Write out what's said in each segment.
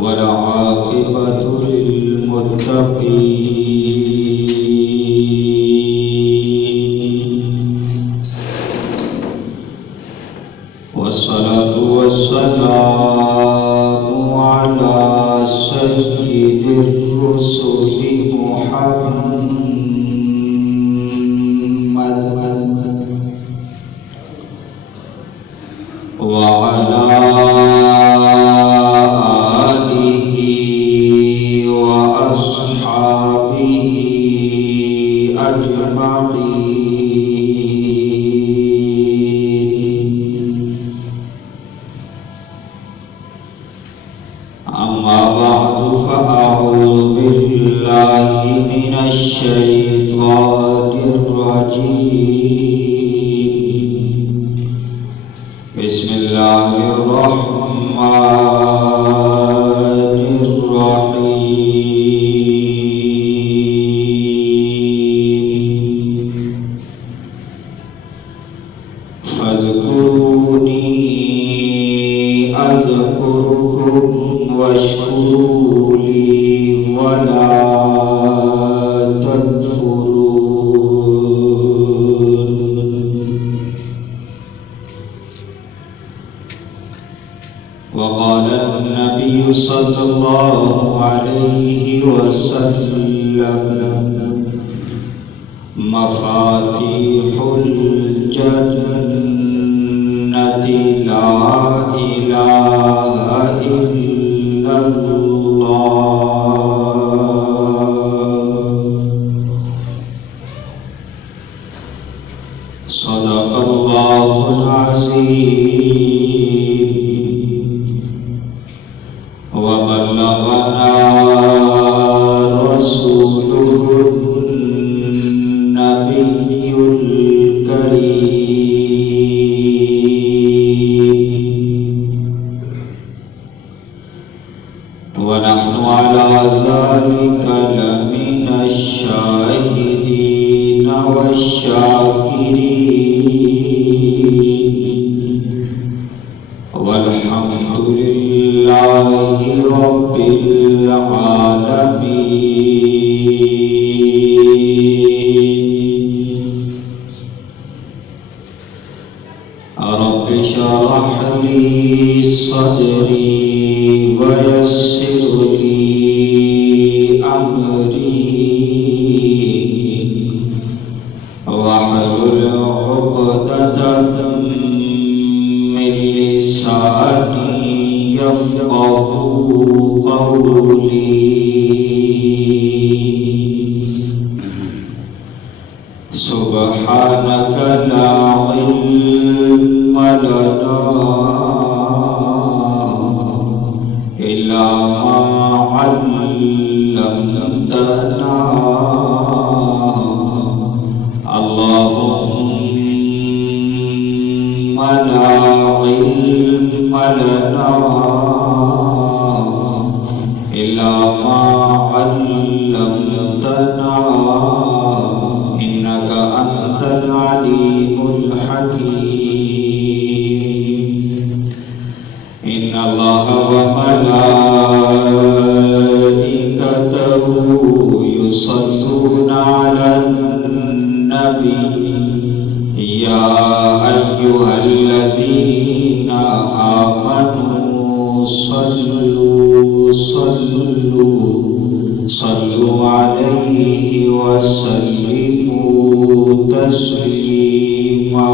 والعاقبة للمتقين والصلاة والسلام على سيد الرسل محمد وعلى آله وأصحابه أجمعين. أما بعد فأعوذ بالله من الشيطان الرجيم. بسم الله الرحمن الرحيم. فاذكروني أذكركم واشكروا لي ولا تكفرون. وقال النبي صلى الله عليه وسلم: مفاتيح الجنة لا إله إلا الله. صدق الله العظيم وبلغنا رسوله النبي الكريم ونحن على ذلك لمن الشاهدين والشاكرين والحمد لله رب العالمين. رب اشرح لي صدري ويسر لي أمري واحلل عقدة من لساني يفقه قولي. سبحانك لا علم لنا إلا ما علمتنا. اللهم لا علم لنا إلا ما علمتنا إنك أنت العليم الحكيم. إن الله وملائكته يصلون على النبي يا أيها الذين آمنوا صلوا عليه وسلموا تسليما.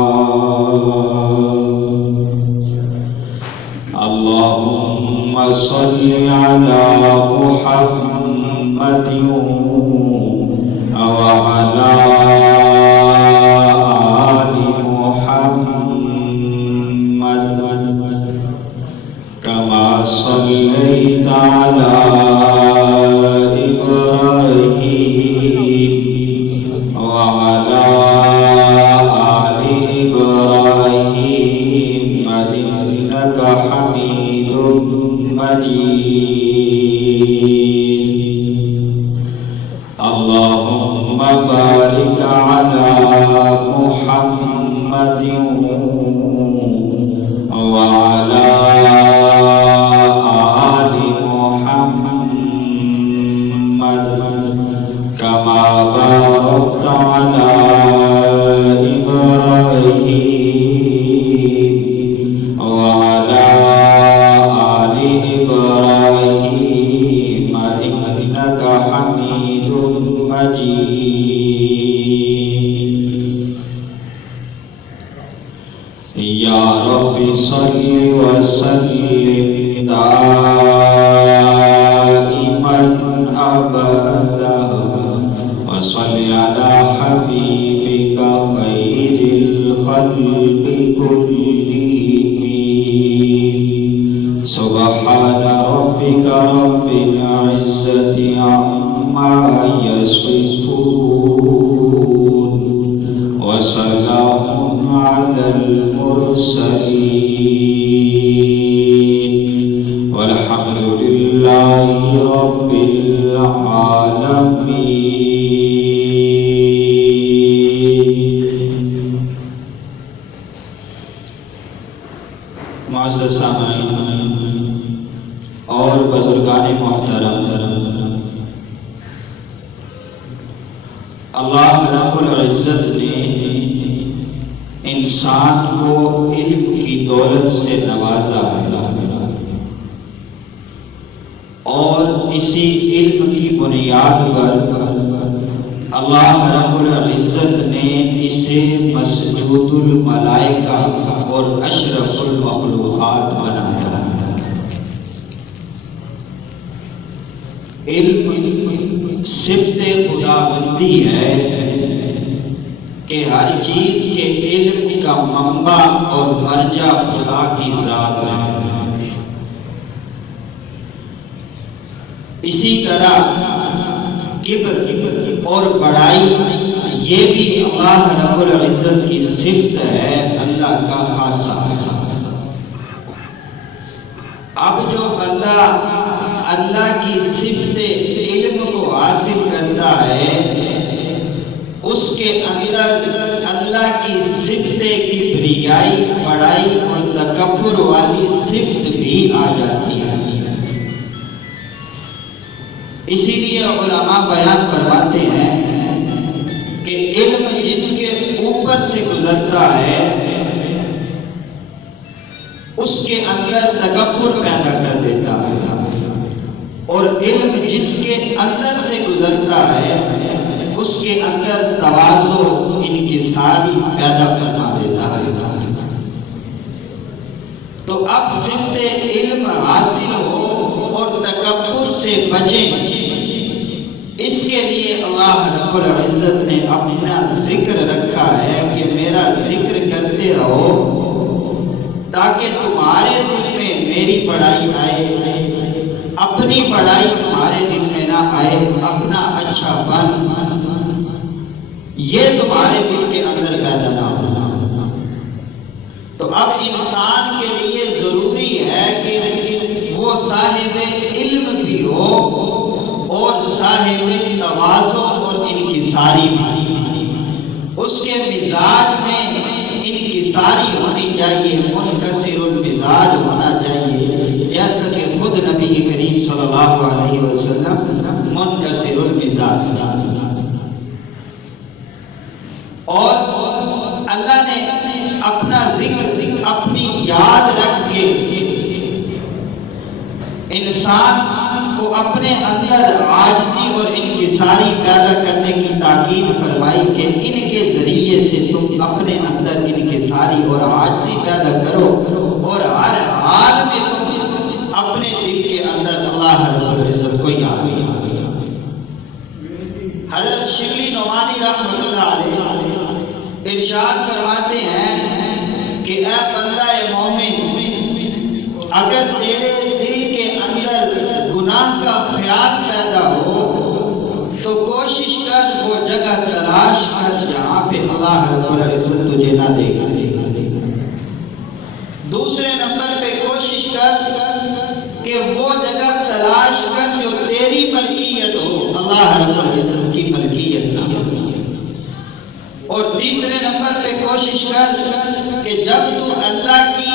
اللهم صل على محمد وعلى آل محمد كما صليت على إبراهيم وعلى آل إبراهيم إنك حميد مجيد. اللهم بارك على محمد وعلى آل محمد إبراهيم إنك حميد مجيد يا رب صل وسلم دائما أبدا وصل على حبيبك خير الخلق كلهم سبحان ربك رب العزة عما يصفون وسلام على المرسلين والحمد لله رب العالمين. معزز سامعین اور بزرگان محترم، اللہ رب العزت نے انسان کو علم کی دولت سے نوازا ہے اور اسی علم کی بنیاد پر اللہ رب العزت نے اسے مسجود الملائکہ اور اشرف المخلوقات بنایا. علم صفت خداوندی ہے کہ ہر چیز کے علم کا منبع اور مرجع خدا کی ذات ہے. اسی طرح کبر اور بڑائی یہ بھی اللہ رب العزت کی صفت ہے، اللہ کا خاصہ. اب جو بندہ اللہ کی صفت علم کو حاصل کرتا ہے اس کے اندر اللہ کی صفت کبریائی، بڑائی اور تکبر والی صفت بھی آ جاتی ہے. اسی لیے علماء بیان فرماتے ہیں کہ علم جس کے اوپر سے گزرتا ہے اس کے اندر تکبر پیدا کر دیتا ہے، اور علم جس کے اندر سے گزرتا ہے اس کے اندر تواضع، انکساری پیدا فرما دیتا ہے. تو اب صفت علم حاصل ہو اور تکبر سے بچیں، اس کے لیے اللہ رب العزت نے اپنا ذکر رکھا ہے کہ میرا ذکر کرتے رہو تاکہ تمہارے دل میں میری بڑائی آئے، اپنی بڑائی تمہارے دل میں نہ آئے، اپنا اچھا پن یہ تمہارے دل کے اندر پیدا نہ ہو. تو اب انسان کے لیے ضروری ہے کہ وہ صاحب علم بھی ہو اور صاحب تواضع اور انکساری بھی. اس کے مزاج میں انکساری ہونی چاہیے، منکسر المزاج ہونا چاہیے، جیسا کہ خود نبی کریم صلی اللہ علیہ وسلم منکسر المزاج. اور اللہ نے اپنا ذکر اپنی یاد رکھ کے انسان کو اپنے اندر عاجزی اور انکساری پیدا کرنے کی تاکید فرمائی کہ ان کے ذریعے سے تم اپنے اندر انکساری اور عاجزی پیدا کرو اور ہر حال میں تم اپنے دل کے اندر اللہ رب العزت کو یاد کرو. حضرت شبلی نعمانی رحمۃ اللہ علیہ ارشاد فرماتے ہیں کہ اے بندہ مومن، اگر تیرے دل کے اندر گناہ کا خیال پیدا ہو تو کوشش کر وہ جگہ تلاش کر جہاں پہ اللہ رب العزت تجھے نہ دیکھے. دوسرے نمبر پہ کوشش کر کہ وہ جگہ تلاش کر جو تیری ملکیت ہو، اللہ رب العزت کی ملکیت نہ ہو. اور تیسرے نمبر پہ کوشش کر کہ جب تو اللہ کی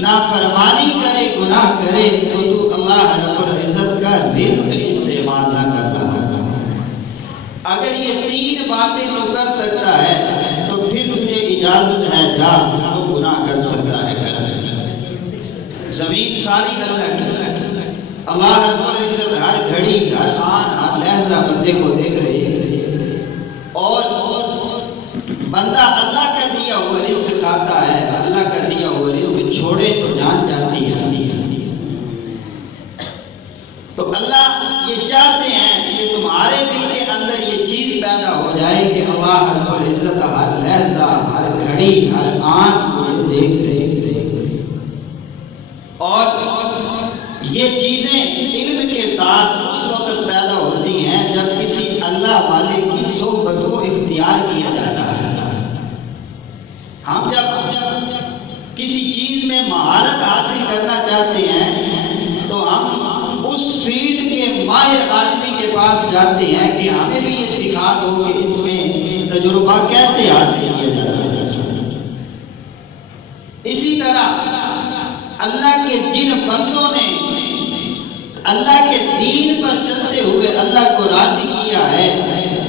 نافرمانی کرے، گناہ کرے تو تو اللہ رب العزت کا رزق استعمال نہ کرتا. اگر یہ تین باتیں تو کر سکتا ہے تو پھر تجھے اجازت ہے جا تو گناہ کر سکتا ہے. زمین ساری اللہ کی اللہ رب العزت ہر گھڑی ہر آن ہر لحظہ بندے کو دیکھ رہے ہیں، اور بندہ اللہ کا دیا ہوا رزق کھاتا ہے، اللہ کا دیا ہوا رزق چھوڑے تو جان جاتی ہے۔ تو اللہ یہ چاہتے ہیں کہ تمہارے دل کے اندر یہ چیز پیدا ہو جائے کہ اللہ رب العزت ہر لحظہ ہر گھڑی ہر آن کو دیکھ رہے ہیں، اور یہ چیزیں علم کے ساتھ اس وقت پیدا ہوتی ہیں جب کسی اللہ والے کی صحبت کو اختیار کیا جاتا ہے۔ ہم جب کسی چیز میں مہارت حاصل کرنا چاہتے ہیں تو ہم اس فیلڈ کے ماہر آدمی کے پاس جاتے ہیں کہ ہمیں بھی یہ سکھا دو کہ اس میں تجربہ کیسے حاصل کیا جاتا ہے۔ اسی طرح اللہ کے جن بندوں نے اللہ کے دین پر چلتے ہوئے اللہ کو راضی کیا ہے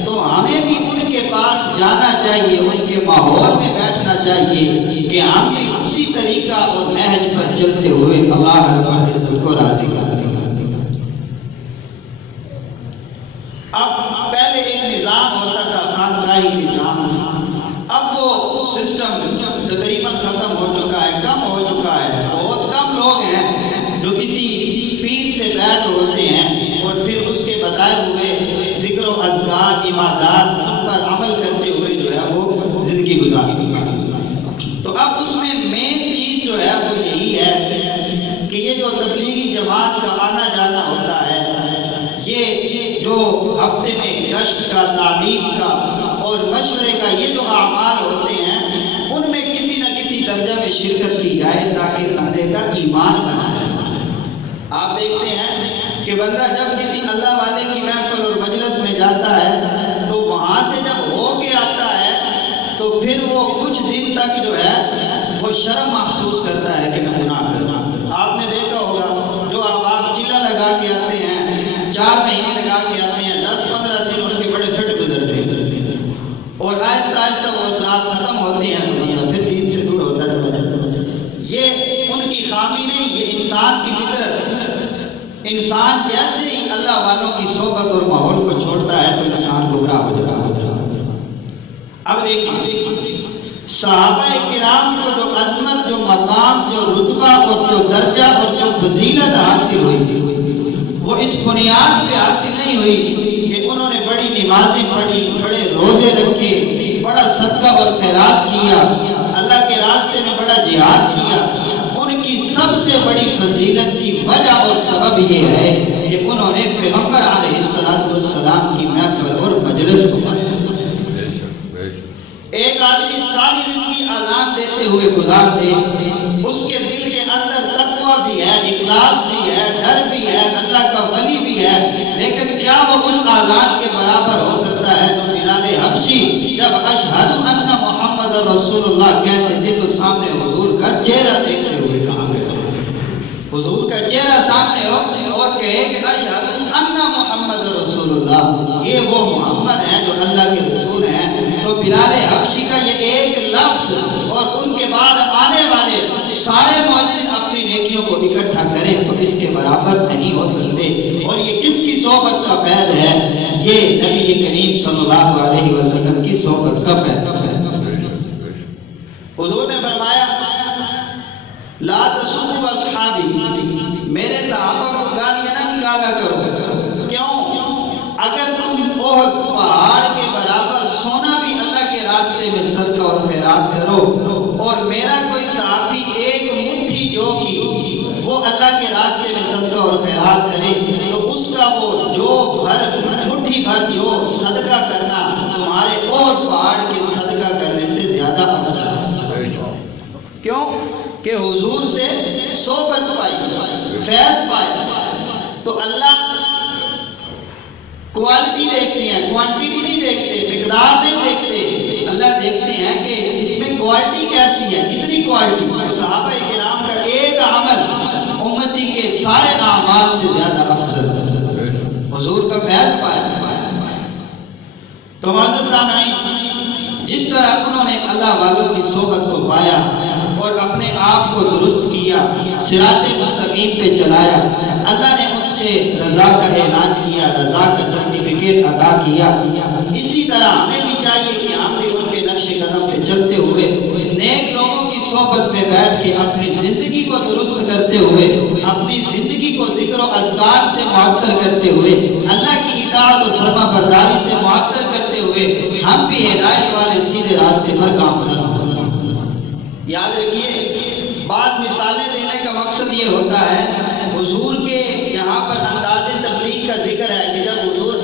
تو ہمیں بھی ان کے پاس جانا چاہیے، ان کے ماحول میں بیٹھنا چاہیے کہ ہم بھی اسی طریقہ اور نہج پر چلتے ہوئے اللہ رب العزت کو راضی کریں۔ اب پہلے ایک نظام ہوتا تھا خاندانی نظام، اب وہ سسٹم تقریباً ختم ہو چکا ہے، کم ہو چکا ہے۔ بہت کم لوگ ہیں جو کسی پیر سے بیعت ہوتے ہیں اور پھر اس کے بتائے ہوئے ذکر و اذکار عبادات ان پر عمل کرتے ہوئے جو ہے وہ زندگی گزارتے ہیں۔ تو اب اس میں مین چیز جو ہے وہ یہی ہے کہ یہ جو تبلیغی جماعت کا آنا جانا ہوتا ہے، یہ جو ہفتے میں گشت کا، تعلیم کا اور مشورے کا یہ جو اعمال ہوتے ہیں ان میں کسی نہ کسی درجہ میں شرکت کی جائے تاکہ بندے کا ایمان بنا رہے۔ آپ دیکھتے ہیں کہ بندہ جب کسی اللہ والے کی محفل اور مجلس میں جاتا ہے تو وہاں سے جب ہو کے آتا ہے تو پھر وہ کچھ دن تک جو ہے وہ شرم محسوس کرتا ہے کہ میں گناہ کروں۔ آپ نے دیکھا ہوگا جو آپ چلا لگا کے آتے ہیں، 4 مہینے لگا کے آتے ہیں، 10-15 دن ان کے بڑے فٹ گزرتے ہیں اور آہستہ آہستہ وہ اثرات ختم ہوتے ہیں تو پھر دین سے دور ہوتا چلا جاتا ہے۔ یہ ان کی خامی نہیں، یہ انسان کی فطرت۔ انسان جیسے ہی اللہ والوں کی صحبت اور ماحول کو چھوڑتا ہے تو انسان گمراہ ہو جاتا ہے۔ اب دیکھیں صحابہ کرام کو جو عظمت، جو مقام، جو رتبہ اور جو درجہ اور جو فضیلت حاصل ہوئی تھی وہ اس بنیاد پہ حاصل نہیں ہوئی کہ انہوں نے بڑی نمازیں پڑھی، بڑے روزے رکھے، بڑا صدقہ اور خیرات کیا، اللہ کے راستے میں بڑا جہاد کیا۔ ان کی سب سے بڑی فضیلت کی وجہ اور سبب یہ ہے کہ انہوں نے پیغمبر علیہ السلام کی محفل اور مجلس کو پسند۔ ایک آدمی ساری زندگی اذان دیتے ہوئے گزار دے، اس کے دل کے اندر تقویٰ بھی ہے، اخلاص بھی ہے، ڈر بھی ہے، اللہ کا ولی بھی ہے، لیکن کیا وہ اس اذان کے برابر ہو سکتا ہے؟ تو بلال حبشی جب اشہد ان محمد رسول اللہ کہتے تھے تو سامنے حضور کا چہرہ دیکھتے ہوئے کہا گیا، حضور کا چہرہ سامنے ہو اور کہے کہ اشہد ان محمد رسول اللہ، یہ وہ محمد ہیں جو اللہ کے رسول ہیں، تو بلال حبشی کا یہ ایک لفظ اور ان کے بعد آنے والے سارے مؤذن اپنی نیکیوں کو اکٹھا کریں تو اس کے برابر نہیں ہو سکتے۔ اور یہ کس کی صحبت کا فیض ہے؟ یہ نبی کریم صلی اللہ علیہ وسلم کی صحبت کا فیض۔ حضور نے فرمایا لا تسبوا اصحابی، میرے صحابہ کو گالیاں نہ نکالا کرو۔ کیوں؟ اگر تم احد پہاڑ کے برابر سونا بھی اللہ کے راستے میں صدقہ اور خیرات کرو اور میرا کوئی صحابی ایک مٹھی جو کی وہ اللہ کے راستے میں صدقہ اور خیرات کرے تو اس کا وہ جو مٹھی بھر جو صدقہ کرنا تمہارے احد پہاڑ کے صدقہ کرنے سے زیادہ افضل ہے۔ کیوں؟ کہ حضور سے صحبت پائی، فیض پائی۔ تو اللہ کوالٹی دیکھتے ہیں، کوانٹیٹی نہیں دیکھتے، مقدار نہیں دیکھتے، اللہ دیکھتے ہیں کہ اس میں کوالٹی کیسی ہے، کتنی کوالٹی۔ صحابہ کرام کا ایک عمل امتی کے سارے اعمال سے زیادہ افضل، حضور کا فیض پایا۔ تو معزز سامعین، جس طرح انہوں نے اللہ والوں کی صحبت کو پایا اور اپنے آپ کو درست کیا، صراط مستقیم پہ چلایا، اللہ نے ان سے رضا کا اعلان کیا، رضا کا سرٹیفکیٹ ادا کیا، اسی طرح ہمیں بھی چاہیے کہ ہم بھی ان کے نقش قدم پہ چلتے ہوئے نیک لوگوں کی صحبت میں بیٹھ کے اپنی زندگی کو درست کرتے ہوئے، اپنی زندگی کو ذکر و اذکار سے معطر کرتے ہوئے، اللہ کی اطاعت و فرما برداری سے معطر کرتے ہوئے ہم بھی ہدایت والے سیدھے راستے پر کام کرنا۔ یاد رکھیے، بعض مثالیں دینے کا مقصد یہ ہوتا ہے، حضور کے یہاں پر انداز تبلیغ کا ذکر ہے کہ جب حضور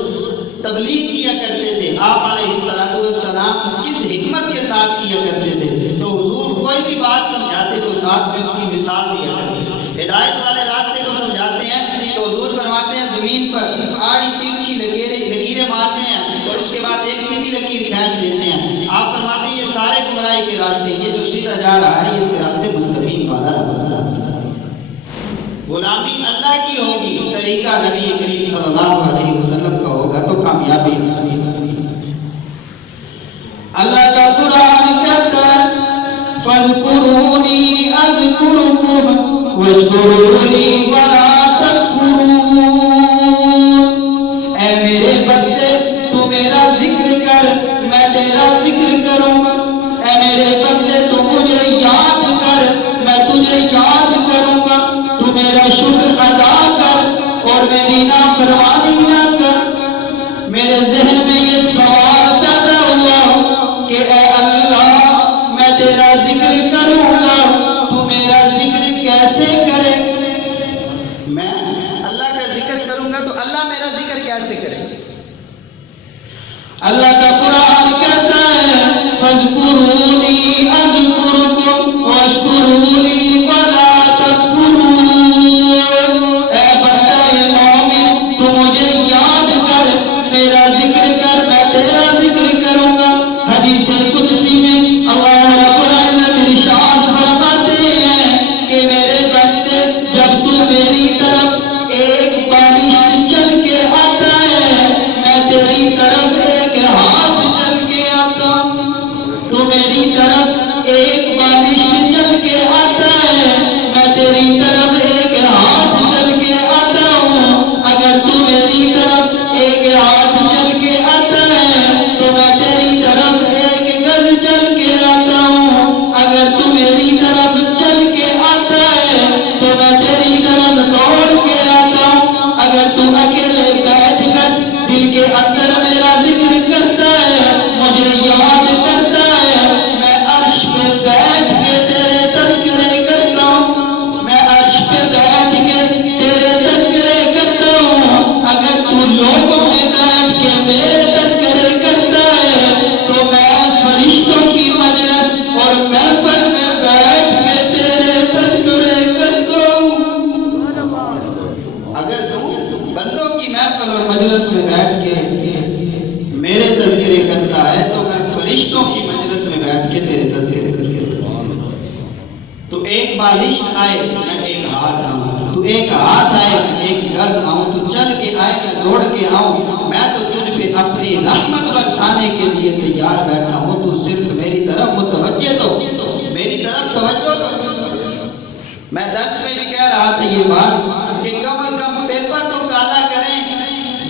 تبلیغ کیا کرتے تھے، آپ علیہ السلام کس حکمت کے ساتھ کیا کرتے تھے، تو حضور کوئی بھی بات سمجھاتے تو ساتھ میں اس کی مثال دیا کرتے۔ ہدایت والے راستے کو سمجھاتے ہیں تو حضور فرماتے ہیں زمین پر آڑی ترچھی لکیریں مارتے ہیں اور اس کے بعد ایک سیدھی لکیر کھینچ دیتے ہیں۔ آپ فرماتے ہیں یہ سارے گمراہی کے راستے، یہ جو سیدھا جا رہا ہے یہ صراط مستقیم والا راستہ ہے۔ غلامی اللہ کی ہوگی، طریقہ نبی کریم صلی اللہ علیہ وسلم کا ہوگا تو کامیابی۔ اللہ کا قرآن کہتا ہے فَاذْكُرُونِي أَذْكُرْكُمْ وَاشْكُرُوا لِي وَلَا تَكْفُرُونَ۔ اے میرے بندے تو میرا ذکر کر، میں تیرا ذکر کروں گا۔ اے میرے بندے تو مجھے یاد کر، میں تجھے یاد کروں گا۔ تو میرا شکر ادا کر اور میری نافرمانی نہ کر۔ میرے ذہن میں یہ سوال پیدا ہوا کہ اے اللہ، میں تیرا ذکر کروں گا، تو میرا ذکر کیسے کرے؟ میں اللہ کا ذکر کروں گا تو اللہ میرا ذکر کیسے کرے؟ اللہ کا قرآن کہتا ہے فَاذْكُرُونِي أَذْكُرْكُمْ وَاشْكُرُوا لِي وَلَا تَكْفُرُونَ۔ اے بندہ مومن، تو مجھے یاد کر، میرا ذکر کر، میں تیرا ذکر کروں گا۔ حدیث قدسی میں اللہ رب العزت ارشاد فرماتے ہیں کہ میرے بندے جب تو میری طرف ایک بالش چل کے آتا ہے، میں تیری طرف ایک ہاتھ چل کے آتا ہوں۔ تو میری طرف ایک بالش چل کے آتا ہے، میں تیری طرف ایک ہاتھ چل کے آتا ہوں۔ اگر تو میری طرف ایک ہاتھ چل کے آتا ہے تو میں تیری طرف ایک گز چل کے آتا ہوں۔ اگر تو میری طرف چل کے آتا ہے تو میں تیری طرف دوڑ کے آتا ہوں۔ اگر تو اکیلے بیٹھ کر دل کے اندر میرا ذکر کرتا ہے، مجھے یاد کرتا ہے، میں عرش پہ بیٹھ کے تیرے تذکرے کرتا ہوں، میں عرش پہ بیٹھ کے تیرے تذکرے کرتا ہوں۔ اگر تو لوگوں میں بیٹھ کے میرے تذکرے کرتا ہے تو میں فرشتوں کی مجلس اور محفل میں بیٹھ کے تیرے تذکرے کرتا ہوں۔ اگر تو بندوں کی محفل اور مجلس میں بیٹھ کے میرے تذکرے کرتا ہے تو میں فرشتوں کی مجلس میں بیٹھ کے تیرے تذکرے کرتا ہوں۔ تو ایک بالش آئے میں ایک ہاتھ آؤں، تو ایک ہاتھ آئے میں ایک گز آؤں، تو چل کے آئے میں دوڑ کے آؤں، میں تو تجھ پہ اپنی رحمت برسانے کے لیے تیار بیٹھا ہوں، تو صرف میری طرف متوجہ تو میری طرف توجہ تو۔ میں درس میں بھی کہہ رہا تھا یہ بات کہ کم از کم پیپر تو کالا کریں،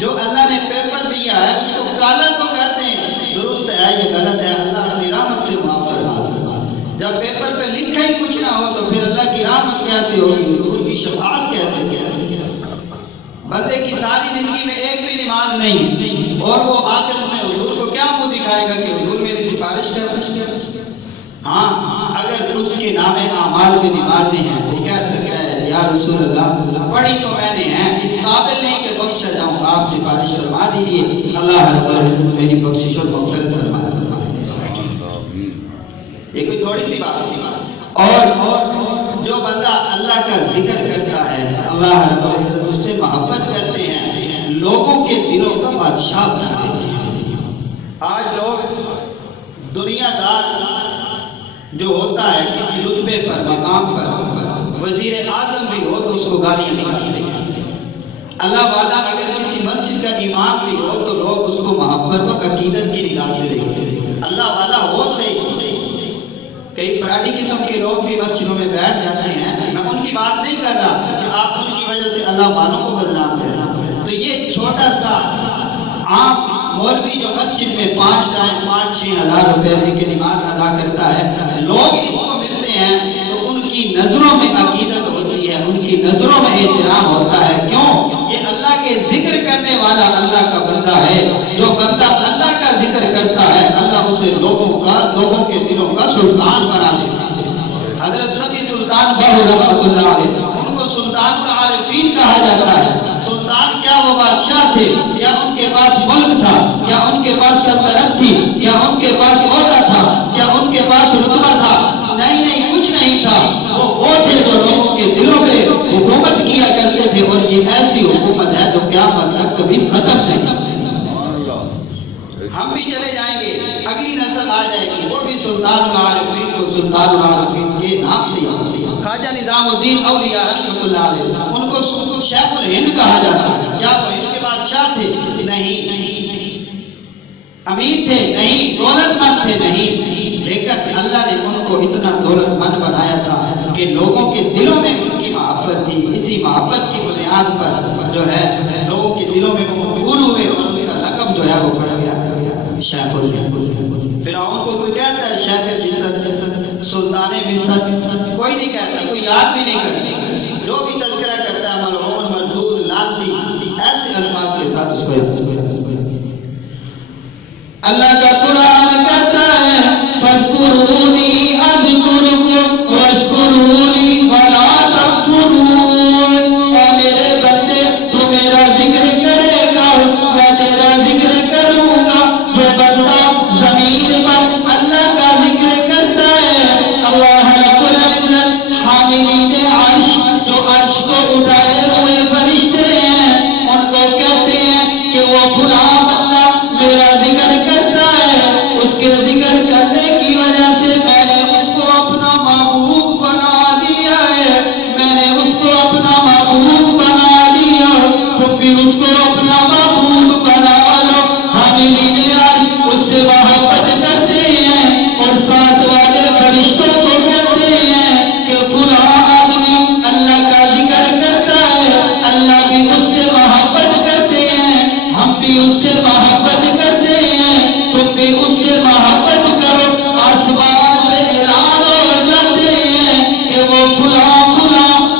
جو اللہ نے پیپر دیا ہے اس کو کالا تو کہتے ہیں، درست ہے یہ غلط ہے، اللہ اپنی رحمت سے معاف فرما دے۔ جب پیپر پہ لکھا ہی کچھ نہ ہو تو پھر اللہ کی رحمت کیسے ہوگی، حضور کی شفاعت کیسے؟ بندے کی ساری زندگی میں ایک بھی نماز نہیں اور وہ آخر میں حضور کو کیا منہ دکھائے گا کہ حضور میری سفارش کر۔ ہاں اگر اس کے نام اعمال میں نمازیں ہیں تو کہہ سکتا ہے یا رسول اللہ پڑھی تو میں نے ہیں، اس قابل نہیں کہ بخشا جاؤں، آپ سفارش فرما دیجیے، اللہ رب العزت میری بخشش اور مغفرت فرما دے۔ یہ کوئی تھوڑی سی بات تھی۔ اور جو بندہ اللہ کا ذکر کرتا ہے، اللہ رب العزت اس سے محبت کرتے ہیں، لوگوں کے دلوں کا بادشاہ بنا دیتے ہیں۔ آج لوگ دنیا دار جو ہوتا ہے کسی رتبے پر، مقام پر، وزیر اعظم بھی ہو تو اس کو گالیاں نکالتے ہیں۔ اللہ والا اگر کسی مسجد کا امام بھی ہو تو لوگ اس کو محبت و عقیدت کی نگاہ سے دیکھتے ہیں۔ اللہ والا ہو صحیح، کئی فراڈی قسم کے لوگ بھی مسجدوں میں بیٹھ جاتے ہیں، میں ان کی بات نہیں کر رہا کہ آپ ان کی وجہ سے اللہ والوں کو بدنام کر رہے ہیں۔ تو یہ چھوٹا سا عام مولوی جو مسجد میں 5 ٹائم 5-6 ہزار روپے دے کے نماز ادا کرتا ہے، لوگ اس کو ملتے ہیں تو ان کی نظروں میں عقیدت ہوتی ہے، ان کی نظروں میں احترام ہوتا ہے۔ کیوں؟ یہ اللہ کے ذکر کرنے والا اللہ کا بندہ ہے۔ جو بندہ اللہ کا ذکر کرتا ہے، اللہ اسے لوگوں کے دلوں کا سلطان بنا دیتا ہے۔ حضرت صفی سلطان بہو رحمۃ اللہ علیہ، ان کو سلطان العارفین کہا جاتا ہے۔ سلطان کیا وہ بادشاہ تھے، یا ان کے پاس ملک تھا، یا ان کے پاس سلطنت تھی، یا ان کے پاس عہدہ تھا، یا ان کے پاس رتبہ تھا؟ نہیں، کچھ نہیں تھا۔ وہ تھے جو لوگوں کے دلوں میں حکومت کیا کرتے تھے، اور یہ ایسی حکومت ہے جو قیامت تک کبھی ختم نہیں۔ ہم بھی چلے جائیں گے، اگلی نسل آ جائے گی، وہ بھی سلطان العارفین کو سلطان العارفین کے نام سے یاد ہے۔ خواجہ نظام الدین اولیاء رحمۃ اللہ علیہ، ان کو شیخ الہند کہا جاتا ہے۔ کیا وہ ہند کے بادشاہ تھے؟ نہیں۔ امیر تھے؟ نہیں۔ دولت مند تھے؟ نہیں۔ لیکن اللہ نے ان کو اتنا دولت مند بنایا تھا کہ لوگوں کے دلوں میں ان کی محبت تھی۔ اسی محبت کی بنیاد پر جو ہے لوگوں کے دلوں میں وہ مقبول ہوئے، اور ان کا لقب جو ہے وہ پڑ گیا شیخ الہند۔ فرعون کو کوئی کہتا ہے شیخ مصر، سلطان مصر؟ کوئی نہیں کہتا، کوئی یاد بھی نہیں کرتا۔ جو بھی تذکرہ کرتا ہے ملعون، مردود، لعنتی، ایسے الفاظ کے ساتھ اس کو یاد کرتا ہے۔ اللہ کا قرآن کہتا ہے فَاذْكُرُونِي أَذْكُرْكُمْ وَاشْكُرُوا لِي وَلَا تَكْفُرُونِ۔ اے میرے بندے، تو میرا ذکر کرے گا، میں تیرا ذکر کروں گا۔ جو بندہ زمین پر اللہ کا ذکر کرتا ہے، اللہ رب العزت حاملین عرش، جو عرش کو اٹھائے ہوئے فرشتے ہیں، ان کو کہتے ہیں کہ وہ فلاں بندہ میرا ذکر کرتا ہے، اس کے ذکر کرنے کی وجہ سے میں نے اس کو اپنا محبوب بنا دیا ہے، میں نے اس کو اپنا محبوب بنا لیا، تم بھی اس کو اپنا محبوب بنا لو۔ حاملین عرش اس سے محبت کرتے ہیں، اور ساتھ والے فرشتوں کو کہتے ہیں کہ فلاں آدمی اللہ کا ذکر کرتا ہے، اللہ بھی اس سے محبت کرتے ہیں، ہم بھی اس سے محبت کرتے ہیں، تم بھی اس سے محبت کرو۔ آسمان میں اعلان ہو جاتے ہیں کہ وہ فلاں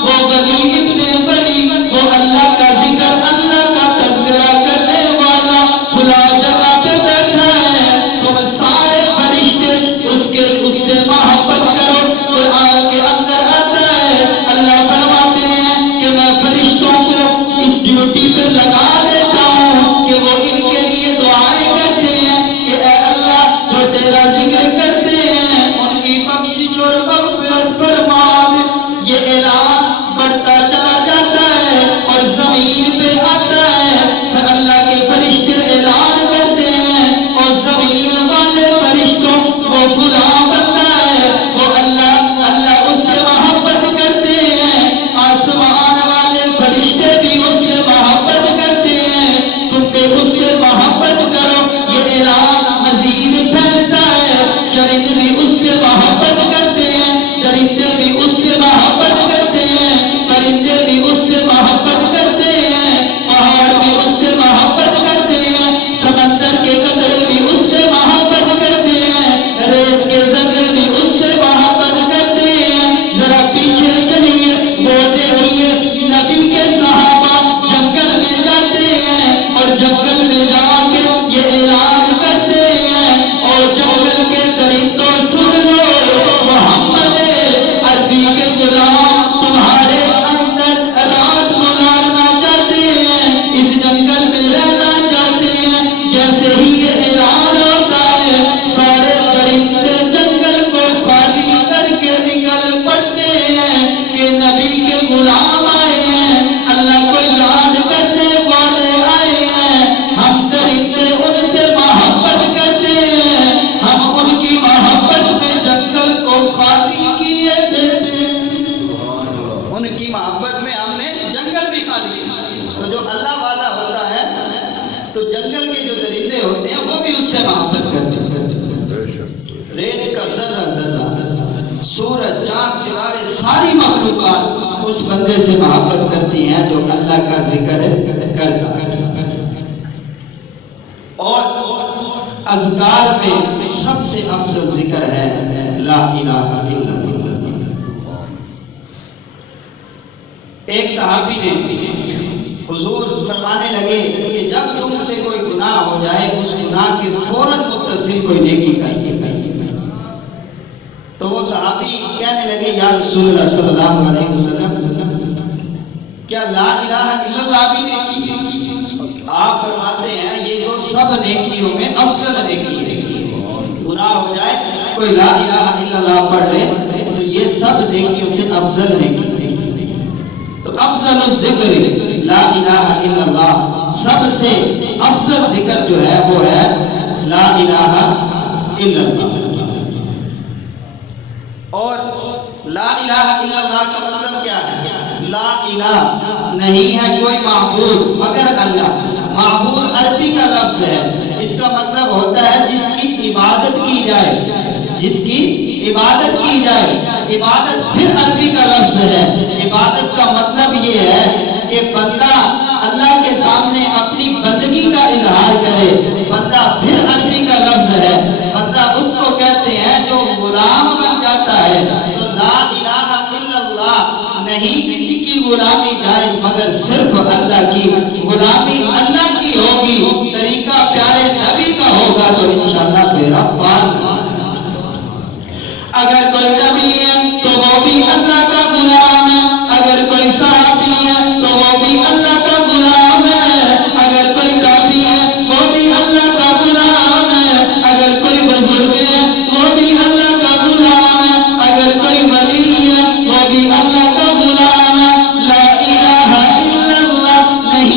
وہ ولی ابن ولی، وہ اللہ کا ذکر، اللہ کا تذکرہ کرنے والا فلاں جگہ پہ بیٹھا ہے، تم سارے فرشتے اس سے محبت کرو۔ قرآن کے اندر آتا ہے، اللہ فرماتے ہیں کہ میں فرشتوں کو اس ڈیوٹی پہ لگا دیتا ہوں کہ وہ ان کے لیے دعائیں کرتے ہیں کہ اے اللہ، جو تیرا ذکر کرتے ہیں ان کی بخشش اور مغفرت فرما دے۔ یہ اعلان بڑھتا چلا جاتا ہے اور زمین پہ آتا ہے، پھر اللہ کے فرشتے اعلان کرتے ہیں، اور زمین والے فرشتوں وہ فلاں بندہ ہے، وہ اللہ اس سے محبت کرتے ہیں، آسمان والے فرشتے بھی اس سے محبت کرتے ہیں، تم بھی اس سے محبت کرو۔ یہ اعلان مزید پھیلتا ہے، چرند بھی اس سے محبت کرتے ہیں، چرندے بھی اس سے محبت کرتے ہیں، پرندے بھی اس سے محبت کرتے ہیں، پہاڑ بھی اس سے محبت کرتے ہیں، سمندر کے قطرے بھی اس سے محبت کرتے ہیں، ریت کے ذرے بھی اس سے محبت کرتے ہیں۔ ذرا پیچھے چلیے، وہ دیکھیے نبی کے صحابہ جنگل میں جاتے ہیں، اور جنگل میں جا کے یہ اعلان کرتے ہیں، اور جنگل کے درندوں سن لو، محمد عربی کے غلام تمہارے اندر رات گزارنا چاہتے ہیں، اس جنگل میں رہنا چاہتے ہیں۔ جیسے ہی یہ اعلان ہوتا ہے، سارے درندے جنگل کو خالی کر کے نکل پڑتے ہیں کہ نبی کے غلام آئے ہیں، اللہ کو یاد کرنے والے آئے ہیں، ہم درندے ان سے محبت کرتے ہیں، ہم ان کی محبت میں جنگل کو خالی کیے دیتے ہیں۔ ان کی محبت میں ہم نے جنگل بھی خالی کیا۔ تو جو اللہ والا ہوتا ہے تو جنگل کے جو درندے ہوتے ہیں وہ بھی اس سے محبت کرتے ہیں۔ ریت کا ذرہ اس بندے سے محبت کرتی ہیں جو اللہ کا ذکر کرتا ہے۔ اور اذکار میں سب سے افضل ذکر ہے لا الہ الا اللہ۔ ایک صحابی نے حضور فرمانے لگے کہ جب تم سے کوئی گناہ ہو جائے اس گناہ کے فوراً متصل کوئی نیکی کریے۔ تو وہ صحابی کہنے لگے یا رسول اللہ صلی اللہ علیہ وسلم کیا لا الہ الا اللہ بھی نیکی؟ آپ فرماتے ہیں یہ تو سب نیکیوں میں افضل نیکی ہے۔ گناہ ہو جائے کوئی لا الہ الا اللہ پڑھ لے تو یہ سب نیکیوں سے افضل نیکی ہے۔ تو افضل الذکر لا الہ الا اللہ، سب سے افضل ذکر جو ہے وہ ہے لا الہ الا اللہ۔ اور لا الہ الا اللہ کا مطلب کیا ہے؟ لا الہ نہیں ہے کوئی معبود مگر اللہ۔ معبود عربی کا لفظ ہے، اس کا مطلب ہوتا ہے جس کی عبادت کی جائے، جس کی عبادت کی جائے۔ عبادت پھر عربی کا لفظ ہے۔ عبادت کا مطلب یہ ہے کہ بندہ اللہ کے سامنے اپنی بندگی کا اظہار کرے۔ بندہ پھر عربی کا لفظ ہے۔ بندہ اس کو کہتے ہیں جو غلام بن جاتا ہے۔ تو لا الہ الا اللہ نہیں کسی کی غلامی جائے مگر صرف اللہ کی غلامی اللہ کی ہوگی، طریقہ پیارے نبی کا ہوگا تو انشاءاللہ میرا پار۔ اگر کوئی نبی ہے تو وہ بھی اللہ کا غلام ہے، اگر کوئی صحابی ہے تو وہ بھی اللہ کا غلام ہے، اگر کوئی کافی ہے وہ بھی اللہ کا غلام ہے، اگر کوئی بزرگ ہے وہ بھی اللہ کا غلام ہے، اگر کوئی ولی ہے وہ بھی اللہ کا غلام ہے۔ لا الہ الا اللہ نہیں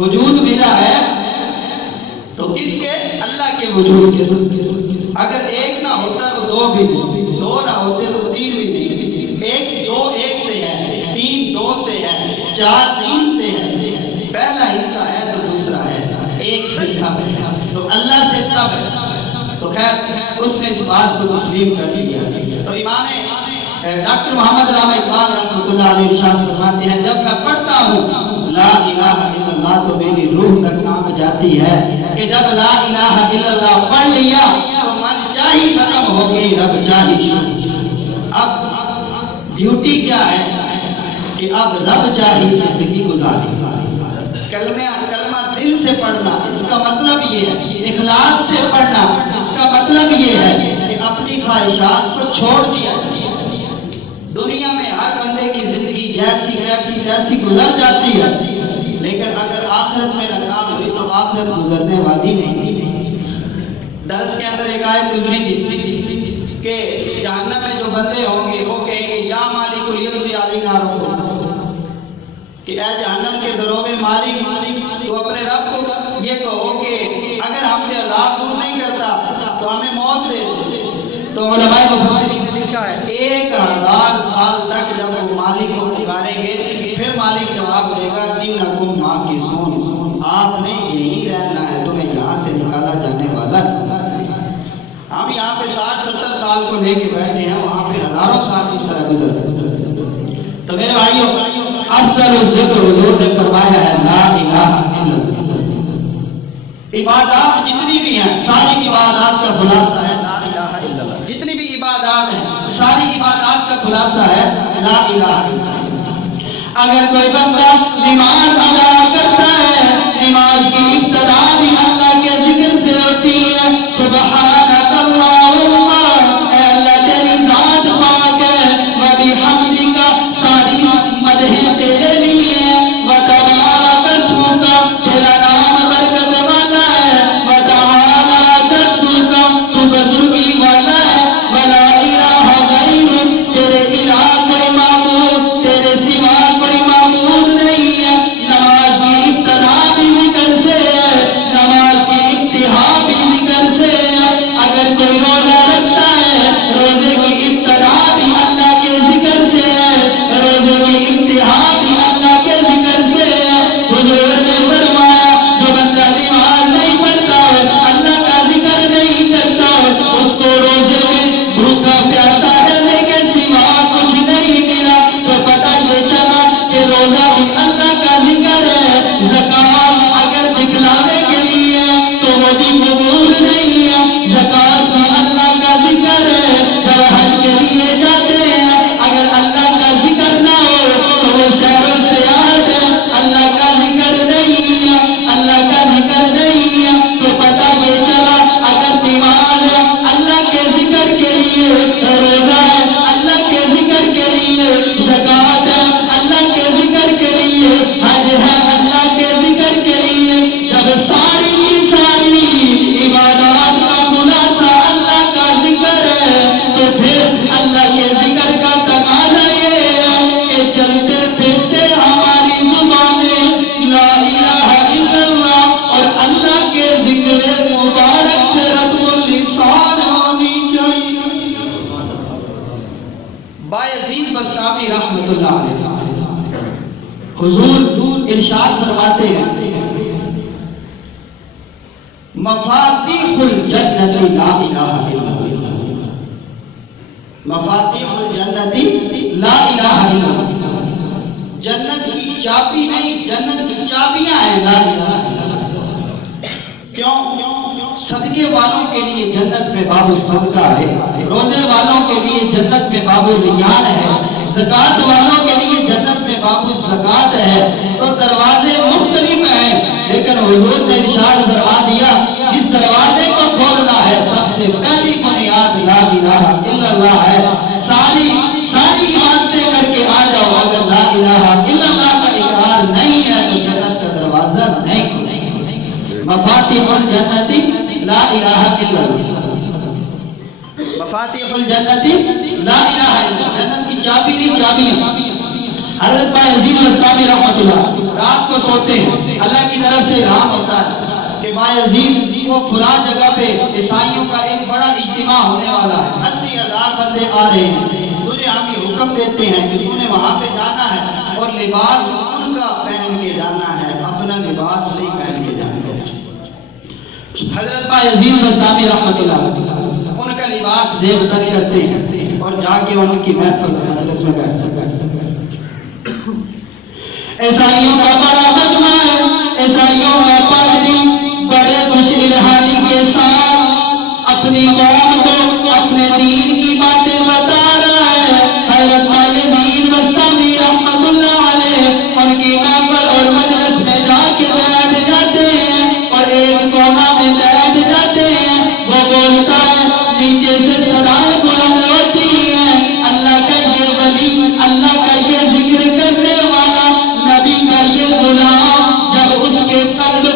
وجود ملا ہے تو کس کے؟ اللہ کے وجود کے ساتھ۔ اگر ایک نہ ہوتا تو دو بھی نہیں، دو نہ ہوتے تو تین بھی نہیں، ایک سے ہے، تین دو سے ہے، چار تین سے ہے، پہلا حصہ ہے تو دوسرا ہے، ایک سے سب ہے تو اللہ سے سب ہے۔ تو خیر اس نے اس بات کو تسلیم کر لیا۔ تو امام ڈاکٹر محمد علامہ اقبال رحمۃ اللہ علیہ ارشاد فرماتے ہیں جب میں پڑھتا ہوں لا الہ الا اللہ تو میری روح تک کام جاتی ہے کہ جب لا الہ الا اللہ پڑھ لیا تو من چاہی ختم ہو گئی رب چاہی۔ اب ڈیوٹی کیا ہے کہ اب رب چاہی زندگی گزاری۔ کلمہ دل سے پڑھنا اس کا مطلب یہ ہے، اخلاص سے پڑھنا اس کا مطلب یہ ہے کہ اپنی خواہشات کو چھوڑ دیا۔ دنیا میں ہر بندے کی زندگی جیسی گزر جاتی ہے، لیکن اگر آخرت میں ناکام ہوئی تو آخرت گزرنے والی نہیں۔ درس کے اندر ایک آیت گزری تھی کہ جہنم میں جو بندے ہوں گے وہ کہیں گے یا مالک الیدی علینا رب، کہ اے جہنم کے دروغے مالک تو اپنے رب کو یہ کہو کہ اگر ہم سے عذاب دور نہیں کرتا تو ہمیں موت دے دے۔ تو علماء مفسرین نے لکھا ہے 1000 سال تک جب وہ مالک کو پکاریں گے پھر مالک جواب دے گا انکم ماکثون، آپ نے یہی رہنا ہے، تمہیں یہاں سے نکالا جانے والا۔ ہم یہاں پہ 60-70 سال کو لے کے بیٹھے ہیں، وہاں پہ ہزاروں سال اس طرح گزرتے۔ تو میرے بھائیوں افضل الذکر حضور نے فرمایا ہے لا الہ الا اللہ۔ عبادات جتنی بھی ہیں ساری عبادات کا خلاصہ ہے لا الہ الا اللہ۔ جتنی بھی عبادات ہیں ساری عبادات کا خلاصہ ہے لا الہ الا اللہ۔ اگر کوئی بندہ نماز ادا کرتا ہے، نماز کی ابتدا بھی اللہ کے ذکر سے ہوتی ہے، سبحانک اللہم، اے اللہ تیری ذات پاک ہے، وبحمدک، ساری مدح تیرے لیے ہے، وتبارک اسمک، تیرا نام برکت والا ہے، وتعالی جدک، تو بزرگی والا ہے، ولا الہ غیرک، تیرے الہ کوئی معبود تیرے سوا کوئی معبود نہیں ہے۔ نماز کی ابتدا بھی ذکر سے ہے، نماز کی انتہا بھی ذکر سے ہے۔ اگر کوئی روزہ رکھتا ہے روزے کی ابتدا بھی اللہ کے ذکر سے ہے، روزے کی انتہا بھی اللہ کے ذکر سے ہے۔ حضور نے فرمایا جو بندہ نماز نہیں پڑھتا ہے، اللہ کا ذکر نہیں کرتا ہے، اس کو روزے میں بھوکا پیاسا رہنے کے سوا کچھ نہیں ملا، تو پتہ یہ چلا کہ روزہ بھی اللہ کا ذکر ہے۔ زکوٰۃ اگر دکھلاوے کے لیے تو وہ بھی قبول نہیں ہے، زکوٰۃ بھی اللہ کا ذکر ہے۔ جب حج کے لیے جاتے ہیں اگر اللہ کا ذکر نہ ہو تو وہ سیر و سیاحت ہے، اللہ کا ذکر نہیں ہے، اللہ کا ذکر نہیں ہے۔ تو پتہ یہ چلا اگر نماز ہے اللہ کے ذکر کے لیے، روزہ ہے اللہ کے ذکر کے لیے، زکوٰۃ ہے اللہ کے ذکر کے لیے، حج ہے اللہ کے ذکر کے لیے، جب ساری کی ساری عبادات کا خلاصہ اللہ کا ذکر ہے تو پھر اللہ کے ذکر کا تقاضا یہ ہے کہ چلتے پھرتے ہماری زبانیں لا الہ الا اللہ اور اللہ کے ذکر مبارک سے رب اللسان ہونی چاہیے۔ بایزید بستامی رحمۃ اللہ علیہ حضور ارشاد فرماتے ہیں مفاتیح الجنت لا الہ الا اللہ، مفاتیح الجنت لا الہ الا اللہ، جنت کی چابی نہیں جنت کی چابیاں ہیں لا الہ الا اللہ۔ کیوں؟ صدقے والوں کے لیے جنت میں باب الصدقہ ہے، روزے والوں کے لیے جنت میں باب الریان ہے، زکوٰۃ والوں کے لیے جنت میں باب الزکوٰۃ ہے۔ تو دروازے مختلف ہیں لیکن حضور نے ارشاد فرما دیا جس دروازے کو کھولنا ہے سب سے پہلی بنیاد لا الہ الا اللہ ہے۔ ساری عبادتیں کر کے آ جاؤ، اگر لا الہ الا اللہ کا اقرار نہیں ہے تو جنت کا دروازہ نہیں کھلے گا۔ مفاتیح الجنت لا الہ الا اللہ، مفاتیح الجنت لا الہ الا اللہ، جنت کی چابی نہیں چابیاں۔ حضرت بایزید بستامی رحمۃ اللہ رات کو سوتے ہیں اللہ کی طرف سے الہام ہوتا ہے کہ بایزید وہ فلاں جگہ پہ عیسائیوں کا ایک بڑا اجتماع ہونے والا ہے، 80,000 بندے آ رہے ہیں، تجھے ہم یہ حکم دیتے ہیں کہ تم نے وہاں پہ جانا ہے اور لباس ان کا پہن کے جانا ہے، اپنا لباس نہیں پہن کے جانا ہے۔ حضرت بایزید بستامی رحمۃ اللہ ان کا لباس زیب تن کرتے ہیں اور جا کے ان کی محفل مجلس میں بیٹھتے ہیں۔ عیسائیوں کا بڑا مجمع ہے، عیسائیوں کا پادری بڑے خوش الحانی کے ساتھ اپنی قوم کو اپنے دین کی باتیں بتا رہا ہے۔ حضرت بایزید بستامی رحمۃ اللہ علیہ ان کی محفل اور مجلس میں جا کے بیٹھ جاتے ہیں اور ایک کونا میں بیٹھ جاتے ہیں۔ وہ بولتا ہے، نیچے سے صدائیں بلند ہوتی ہیں، اللہ کا یہ ولی، اللہ کا یہ ذکر کرنے والا، نبی کا یہ غلام، جب اس کے قلب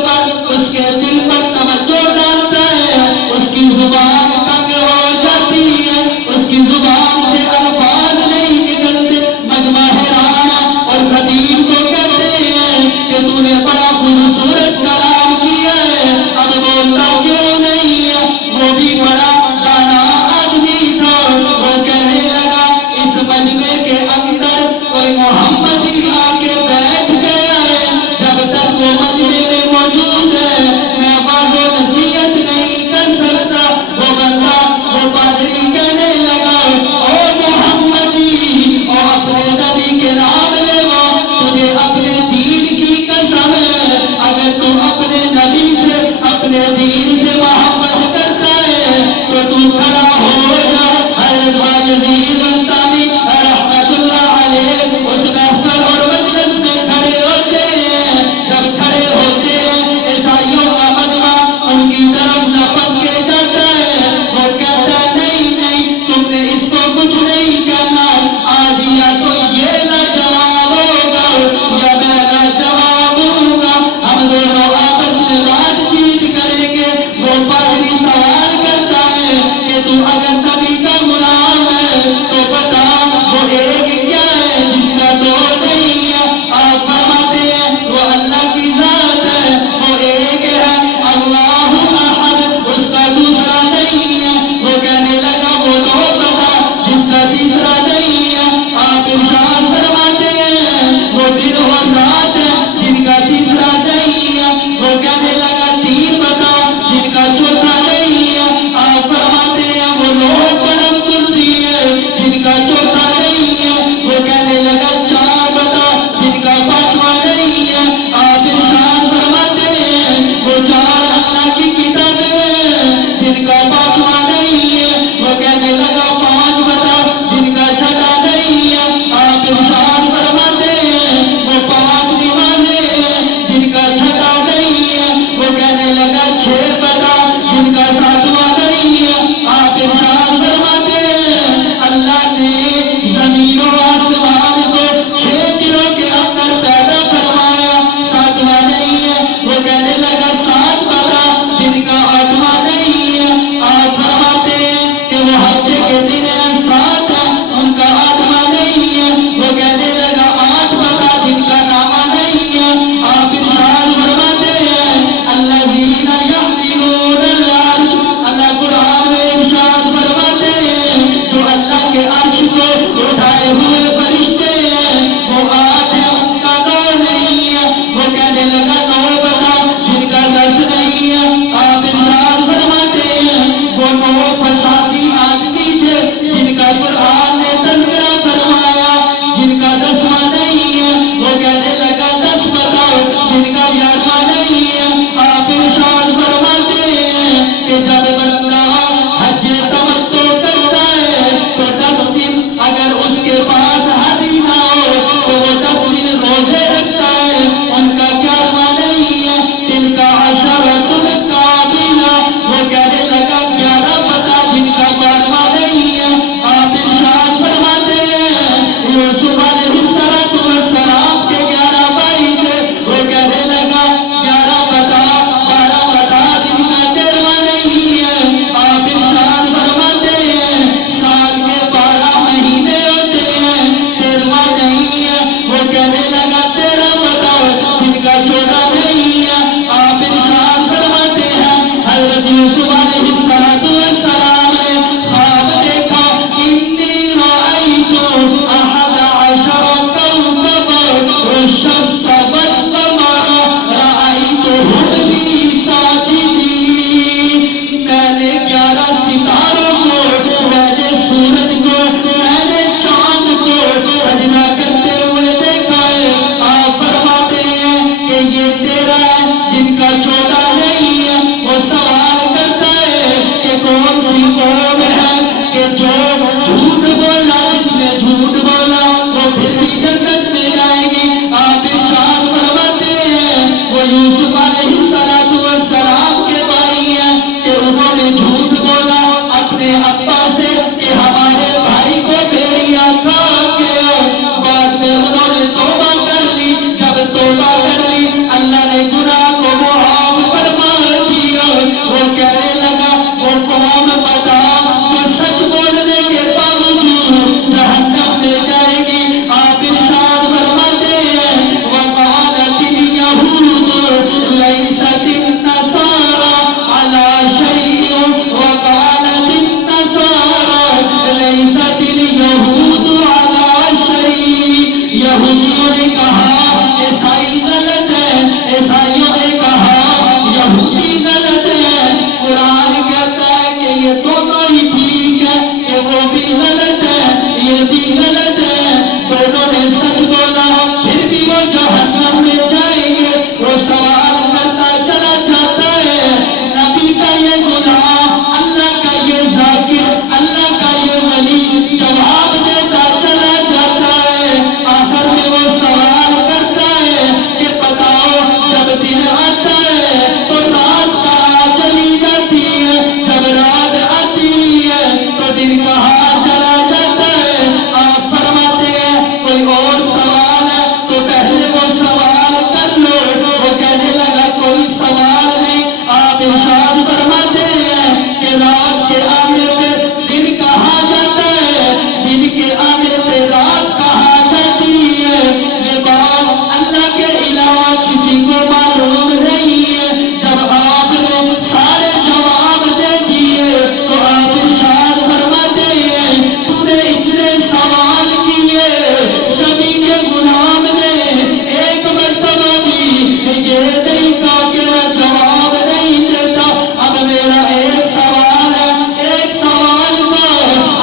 یہ نہیں کہا کہ میں جواب نہیں دیتا. اب میرا ایک سوال ہے, ایک سوال کا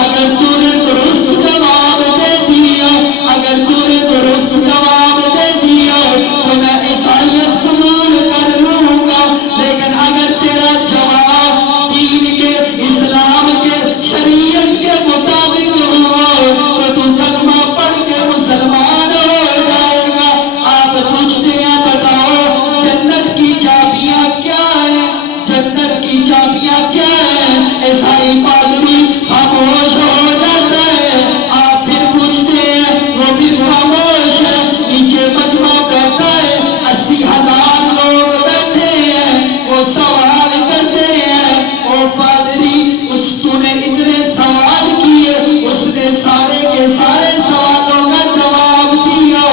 اگر تو نے درست جواب دے دیا, اگر تو نے درست جواب دے دیا تو میں عیسائیت قبول کر لوں گا. لیکن اگر تیرا جواب دین کے, اسلام کے, شریعت کے مطابق ہوا تو تو کلمہ پڑھ کے مسلمان ہو جائے گا. آپ پوچھتے ہیں بتاؤ جنت کی چابیاں کیا ہیں, جنت کی چابیاں کیا ہیں؟ عیسائی پادری خاموش ہو جاتا ہے. آپ پھر پوچھتے ہیں, وہ بھی خاموش ہے. نیچے مجمع بیٹھا ہے, 80,000 لوگ بیٹھے ہیں, وہ سوال کرتے ہیں, او پادری اس تو نے اتنے سوال کیے, اس نے سارے کے سارے سوالوں کا جواب دیا,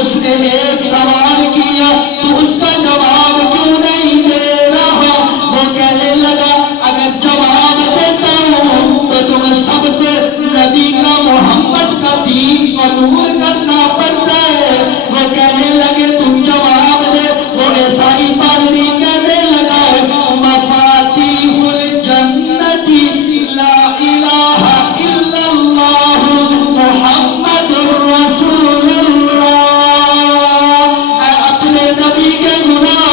اس نے ایک سوال کیا تو اس کا جواب کیوں نہیں دے رہا؟ وہ کہنے لگا اگر جواب دیتا ہوں تو تم سب سے نبی کا, محمد کا دین قبول کرنا پڑتا ہے. وہ کہنے لگے تم جواب دے. وہ عیسائی پادری کہنے لگا مفاتیح الجنت لا الہ الا اللہ محمد رسول اللہ. اے اپنے نبی کے گناہ,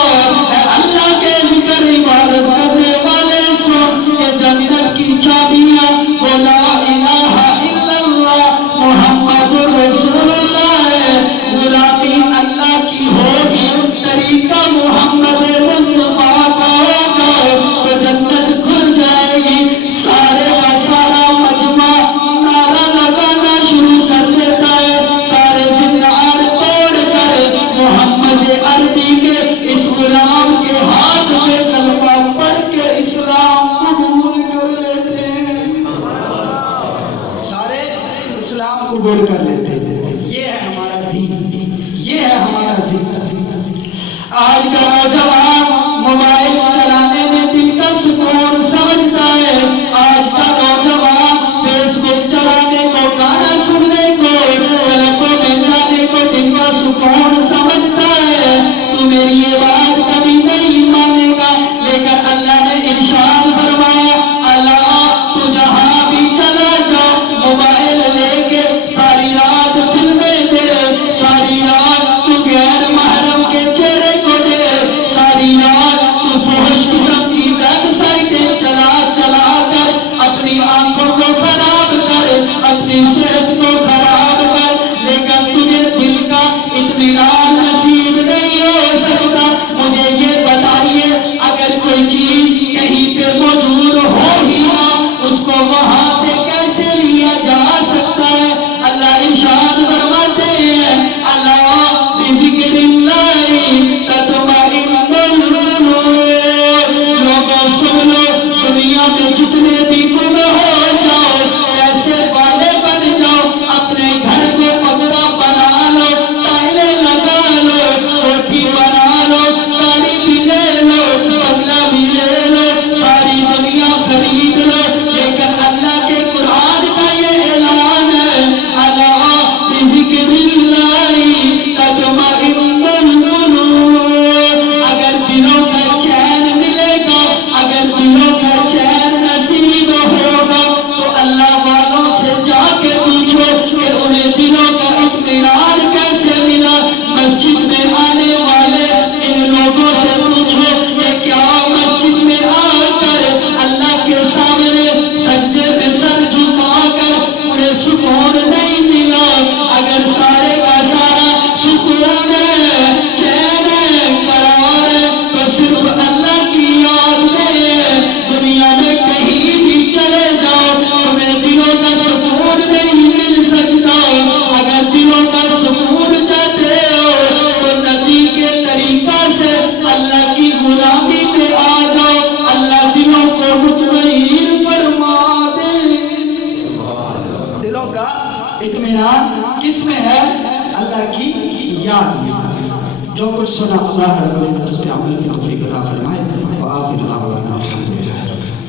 اے اللہ کے ذکر عبادت کرنے والے سن کہ جنت کی چابیاں وہ لا الہ الا اللہ محمد رسول اللہ ہے. غلامی اللہ کی ہوگی, طریقہ محمد مصطفیٰ کا ہوگا تو جنت کھل جائے گی. سارے کا سارا مجمع نعرہ لگانا شروع کر دیتا ہے. سارے سنگار توڑ کر محمد عربی کے اس غلام کے ہاتھ میں کلمہ پڑھ کے اسلام قبول کر لیتے ہیں. سارے اسلام قبول کر لیتے ہیں. یہ ہے ہمارا دین, یہ ہے ہمارا زندہ. آج کا نوجوان موبائل چلانے میں دل کا سکون سمجھتا ہے. آج کا نوجوان فیس بک چلانے کو, گانا سننے کو, کلبوں میں جانے کو دل کا سکون سمجھتا ہے. تو میری یہ بات کبھی نہیں مانے گا, لیکن اللہ نے ارشاد فرمایا اللہ تو جہاں بھی چلا جا موبائل لے کے ساری رات فلمیں دے, ساری رات تو غیر محرم کے چہرے کو دے, ساری رات تو فحش قسم کی ویب سائٹیں چلا چلا کر اپنی آنکھوں کو خراب کر, اپنی صحت کو خراب کر, لیکن تجھے دل کا اطمینان نصیب نہیں ہو سکتا. مجھے یہ بتائیے اگر کوئی چیز کہیں پہ موجود ہو ہی نہ, اس کو وہاں سے کیسے لیا جا سکتا ہے؟ اللہ ارشاد فرماتے ہیں اللہ بذکر اللہ تطمئن القلوب. لوگوں سن لو, دنیا میں جتنے بھی گم ہو جاؤ, پیسے والے بن جاؤ, اپنے گھر کو پکا بنا لو, ٹائلیں لگا لو, کوٹھی بنا لو, گاڑی بھی لے لو, بنگلہ بھی لے لو, ساری دنیا خرید لو, لیکن اللہ کے قرآن کا یہ اعلان ہے اللہ بذکر اللہ تطمئن القلوب. اگر دلوں کا چین ملے گا, اگر دلوں کا چین نصیب ہوگا تو اللہ والوں سے جا کے پوچھو کہ انہیں دلوں کا اطمینان کیسے ملا. مسجد میں آنے والے ان لوگوں سے پوچھو کہ کیا مسجد میں آ کر اللہ کے سامنے سجدے میں سر جھکا کر انہیں سکون نہیں ملا؟ اگر سارے کا سارا سکون ہے, چین ہے, قرار ہے تو صرف اللہ کی یاد میں دنیا میں کہیں بھی چلے جاؤ تمہیں دلوں کا سکون نہیں مل سکتا. اگر دلوں کا سکون چاہتے ہو تو نبی کے طریقہ سے اللہ کی غلامی پہ آ جاؤ, اللہ دلوں کو مطمئن فرما دے. دلوں کا اطمینان کس میں ہے؟ اللہ کی یاد میں. جو کچھ سنا اللہ رب العزت اس پہ عمل کی توفیق عطا فرمائے. وآخر دعوانا الحمدللہ.